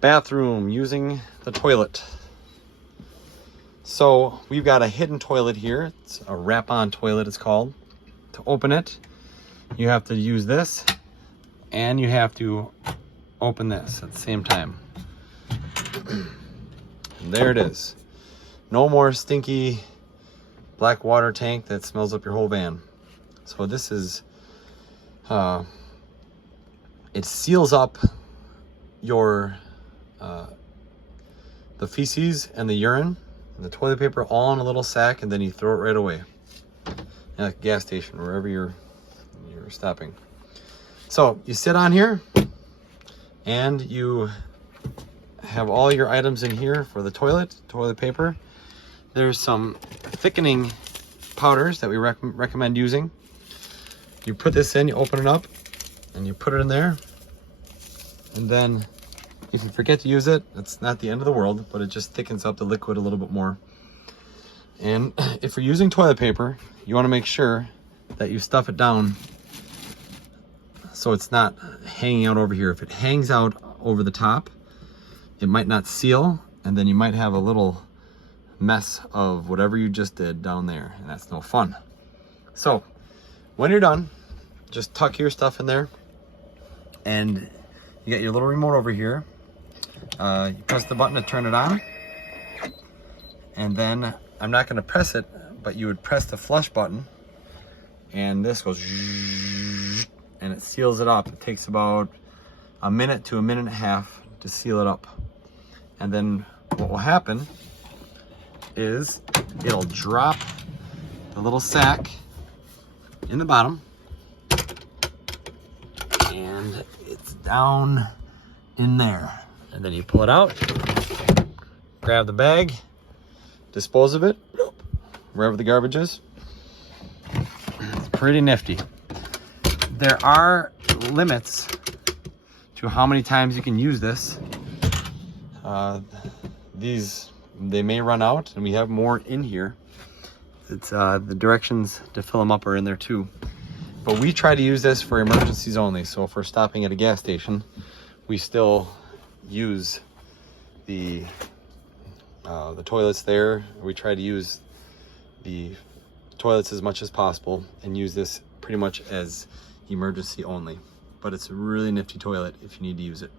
Bathroom, using the toilet. So we've got a hidden toilet here. It's a wrap-on toilet, it's called. To open it, you have to use this, and you have to open this at the same time. And there it is. No more stinky black water tank that smells up your whole van. So this is, it seals up your, the feces and the urine and the toilet paper all in a little sack, and then you throw it right away. At a gas station, wherever you're stopping. So you sit on here, and you have all your items in here for the toilet paper. There's some thickening powders that we recommend using. You put this in, you open it up, and you put it in there. And then if you forget to use it, it's not the end of the world, but it just thickens up the liquid a little bit more. And if you're using toilet paper, you want to make sure that you stuff it down so it's not hanging out over here. If it hangs out over the top, it might not seal, and then you might have a little mess of whatever you just did down there, and that's no fun. So when you're done, just tuck your stuff in there, and you got your little remote over here. You press the button to turn it on, and then I'm not going to press it, but you would press the flush button, and this goes and it seals it up. It takes about a minute to a minute and a half to seal it up. And then what will happen is it'll drop the little sack in the bottom, and it's down in there. And then you pull it out, grab the bag, dispose of it wherever the garbage is. It's pretty nifty. There are limits to how many times you can use this. They may run out, and we have more in here. It's the directions to fill them up are in there too. But we try to use this for emergencies only. So if we're stopping at a gas station, we still use the toilets there. We try to use the toilets as much as possible and use this pretty much as emergency only. But it's a really nifty toilet if you need to use it.